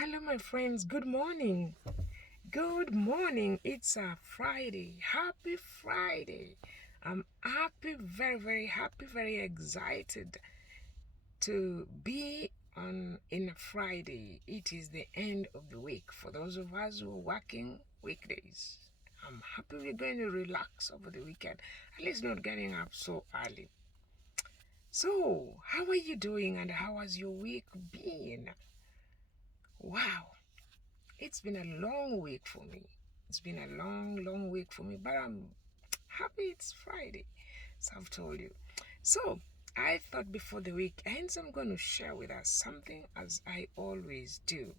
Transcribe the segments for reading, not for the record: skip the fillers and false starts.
Hello, my friends. Good morning. Good morning. It's a Friday. Happy Friday. I'm happy, very, very happy, very excited to be on in a Friday. It is the end of the week. For those of us who are working weekdays, I'm happy we're going to relax over the weekend. At least not getting up so early. So, how are you doing and how has your week been? Wow. It's been a long week for me. It's been a long week for me, but I'm happy it's Friday. So I've told you. So I thought before the week ends, I'm going to share with us something as I always do.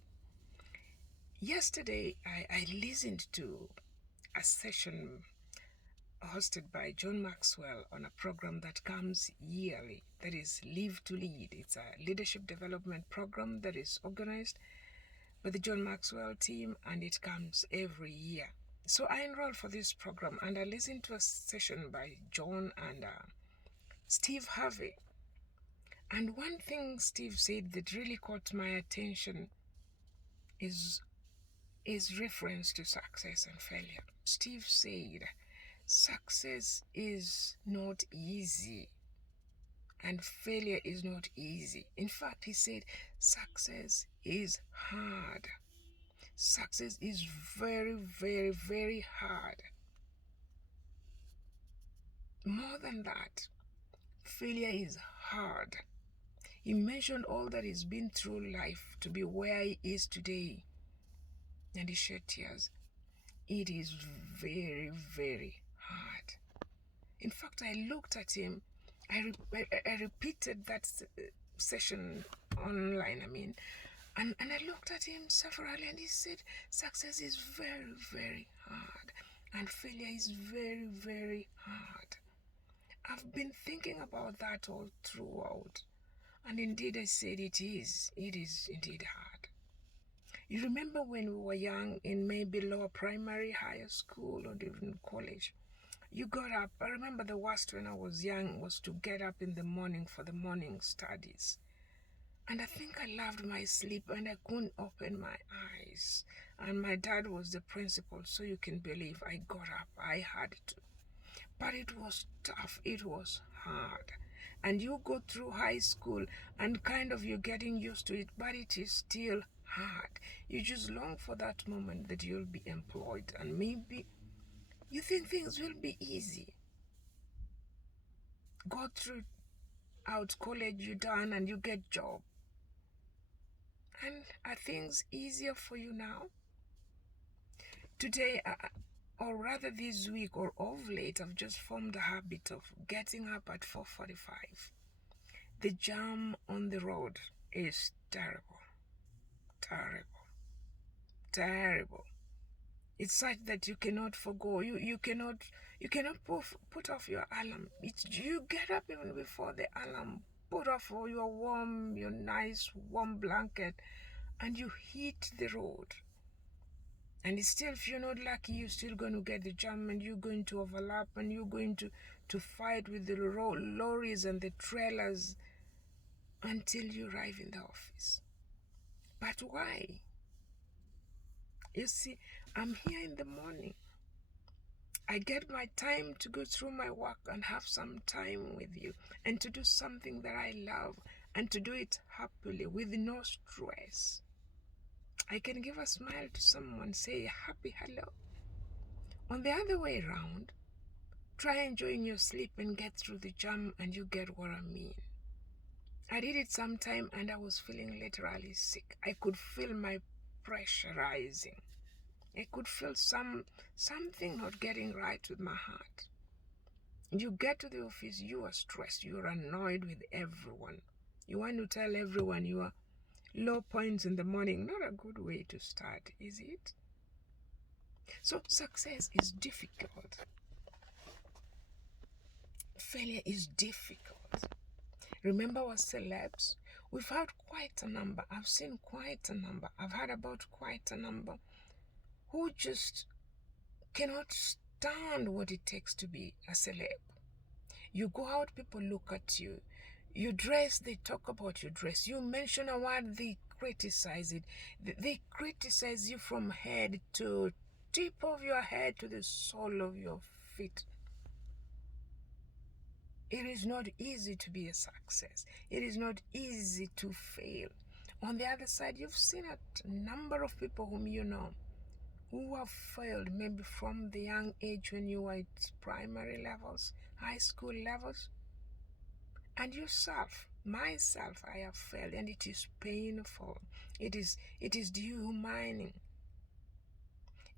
Yesterday, I listened to a session hosted by John Maxwell on a program that comes yearly, that is Live to Lead. It's a leadership development program that is organized by the John Maxwell team, and it comes every year. So I enrolled for this program and I listened to a session by John and Steve Harvey. And one thing Steve said that really caught my attention is reference to success and failure. Steve said, success is not easy and failure is not easy. In fact, he said, success is hard. Success is very hard. More than that, failure is hard. He mentioned all that he's been through life to be where he is today, and he shed tears. It is very hard. In fact, I looked at him, I repeated that session online, and I looked at him severally, and he said, success is very hard, and failure is very hard. I've been thinking about that all throughout, and indeed I said it is indeed hard. You remember when we were young in maybe lower primary, higher school, or even college, you got up. I remember the worst when I was young was to get up in the morning for the morning studies. And I think I loved my sleep and I couldn't open my eyes. And my dad was the principal, so you can believe I got up. I had to. But it was tough. It was hard. And you go through high school and kind of you're getting used to it, but it is still hard. You just long for that moment that you'll be employed and maybe you think things will be easy. Go through out college, you're done and you get job. And are things easier for you now? Today, or rather this week or of late, I've just formed a habit of getting up at 4:45. The jam on the road is terrible. It's such that you cannot forgo. You cannot put off your alarm. You get up even before the alarm. Put off all your nice warm blanket, and you hit the road. And it's still, if you're not lucky, you're still going to get the jam and you're going to overlap and you're going to fight with the lorries and the trailers until you arrive in the office. But why? You see, I'm here in the morning. I get my time to go through my work and have some time with you and to do something that I love and to do it happily with no stress. I can give a smile to someone, say a happy hello. On the other way around, try enjoying your sleep and get through the jam and you get what I mean. I did it sometime and I was feeling literally sick. I could feel my pressure rising. I could feel something not getting right with my heart. You get to the office, you are stressed, you are annoyed with everyone. You want to tell everyone your low points in the morning. Not a good way to start, is it? So success is difficult. Failure is difficult. Remember our celebs? We've had quite a number. I've seen quite a number. I've heard about quite a number who just cannot stand what it takes to be a celeb. You go out, people look at you. You dress, they talk about your dress. You mention a word, they criticize it. They criticize you from head to tip of your head to the sole of your feet. It is not easy to be a success. It is not easy to fail. On the other side, you've seen a number of people whom you know who have failed, maybe from the young age when you were at primary levels, high school levels. And yourself, myself, I have failed, and it is painful. It is dehumaning.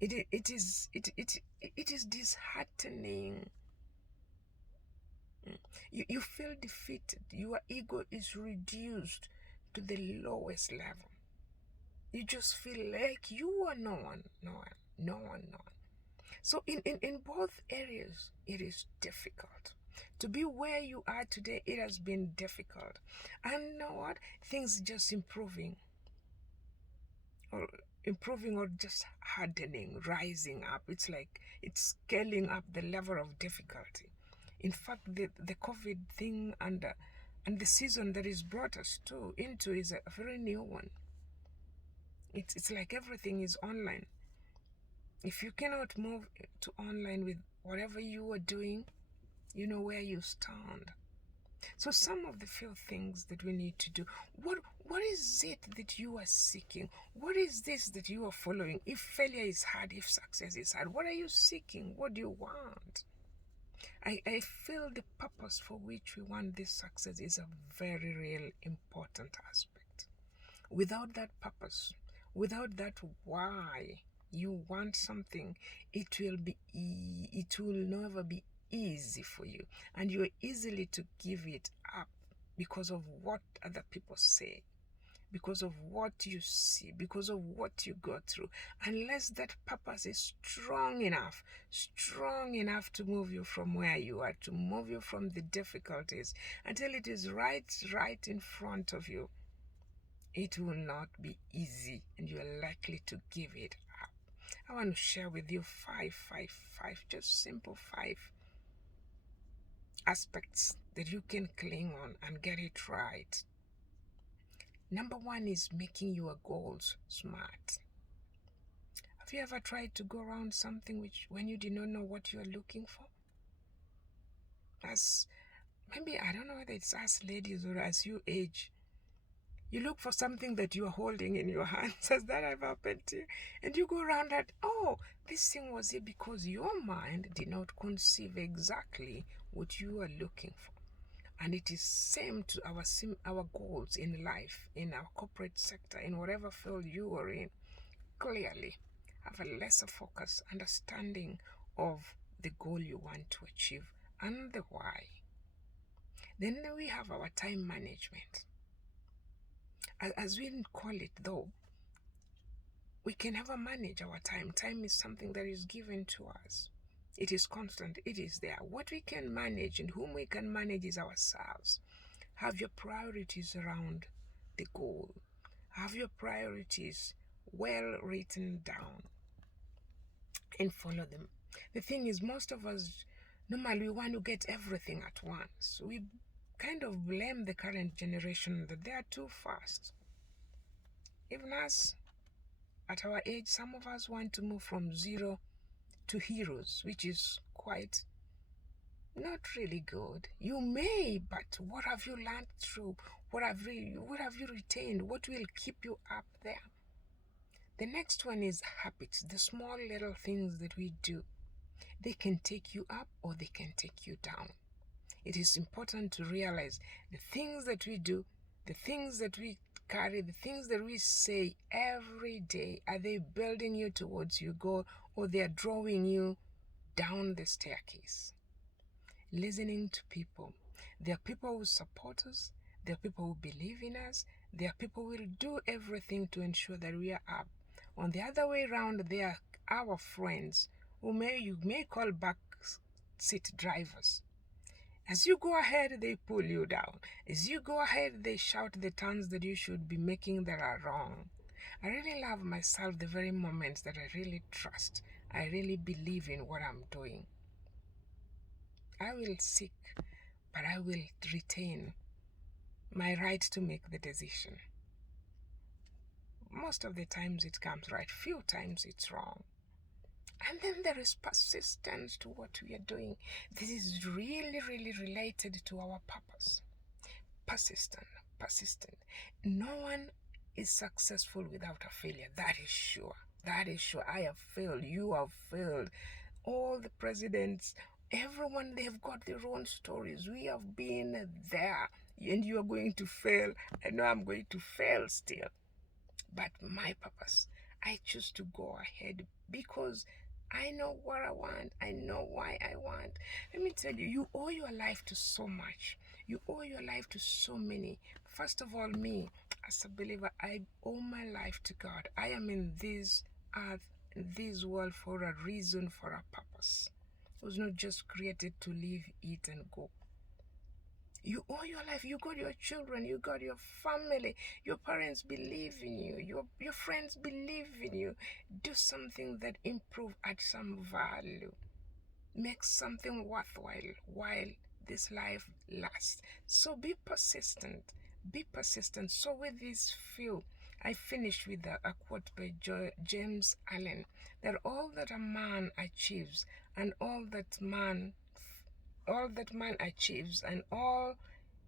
It is disheartening. You feel defeated. Your ego is reduced to the lowest level. You just feel like you are no one. So in both areas, it is difficult. To be where you are today, it has been difficult. And you know what? Things just improving or just hardening, rising up. It's like it's scaling up the level of difficulty. In fact, the COVID thing and the season that is brought us into is a very new one. It's like everything is online. If you cannot move to online with whatever you are doing, you know where you stand. So some of the few things that we need to do, what is it that you are seeking? What is this that you are following? If failure is hard, if success is hard, what are you seeking? What do you want? I feel the purpose for which we want this success is a very real important aspect. Without that purpose, without that why you want something, it will never be easy for you, and you're easily to give it up because of what other people say, because of what you see, because of what you go through, unless that purpose is strong enough to move you from where you are, to move you from the difficulties until it is right in front of you. It will not be easy, and you are likely to give it up. I want to share with you five, just simple 5 aspects that you can cling on and get it right. Number 1 is making your goals smart. Have you ever tried to go around something when you did not know what you are looking for? As maybe, I don't know whether it's us ladies or as you age, you look for something that you are holding in your hands. Has that ever happened to you? And you go around that, this thing was here because your mind did not conceive exactly what you are looking for. And it is same to our goals in life, in our corporate sector, in whatever field you are in. Clearly, have a lesser focus, understanding of the goal you want to achieve and the why. Then we have our time management. As we call it though, we can never manage our time. Time is something that is given to us. It is constant. It is there. What we can manage and whom we can manage is ourselves. Have your priorities around the goal. Have your priorities well written down and follow them. The thing is, most of us normally want to get everything at once. We kind of blame the current generation that they are too fast. Even us, at our age, some of us want to move from zero to heroes, which is quite not really good. You may, but what have you learned through? What have you retained? What will keep you up there? The next one is habits, the small little things that we do. They can take you up or they can take you down. It is important to realize the things that we do, the things that we carry, the things that we say every day, are they building you towards your goal or they are drawing you down the staircase? Listening to people. There are people who support us. There are people who believe in us. There are people who will do everything to ensure that we are up. On the other way around, there are our friends who you may call back seat drivers. As you go ahead, they pull you down. As you go ahead, they shout the turns that you should be making that are wrong. I really love myself the very moments that I really trust. I really believe in what I'm doing. I will seek, but I will retain my right to make the decision. Most of the times it comes right, few times it's wrong. And then there is persistence to what we are doing. This is really, really related to our purpose. Persistent, persistent. No one is successful without a failure. That is sure. That is sure. I have failed. You have failed. All the presidents, everyone, they've got their own stories. We have been there, and you are going to fail. I know I'm going to fail still. But my purpose, I choose to go ahead because I know what I want. I know why I want. Let me tell you, you owe your life to so much. You owe your life to so many. First of all, me, as a believer, I owe my life to God. I am in this earth, in this world for a reason, for a purpose. I was not just created to live, eat, and go. You owe your life. You got your children. You got your family. Your parents believe in you. Your friends believe in you. Do something that improve, add some value. Make something worthwhile while this life lasts. So be persistent. Be persistent. So with this few, I finish with a quote by James Allen, that all that a man achieves and all that man achieves and all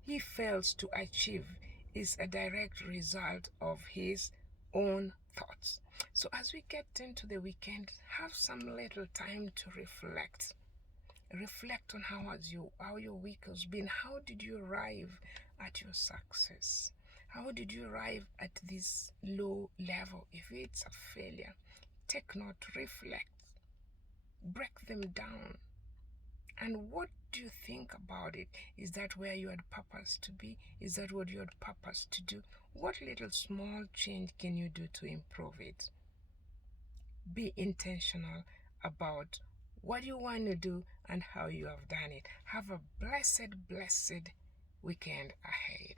he fails to achieve is a direct result of his own thoughts. So as we get into the weekend, have some little time to reflect. Reflect on how your week has been. How did you arrive at your success? How did you arrive at this low level? If it's a failure, take note, reflect, break them down. And what do you think about it? Is that where you had purpose to be? Is that what you had purpose to do? What little small change can you do to improve it? Be intentional about what you want to do and how you have done it. Have a blessed weekend ahead.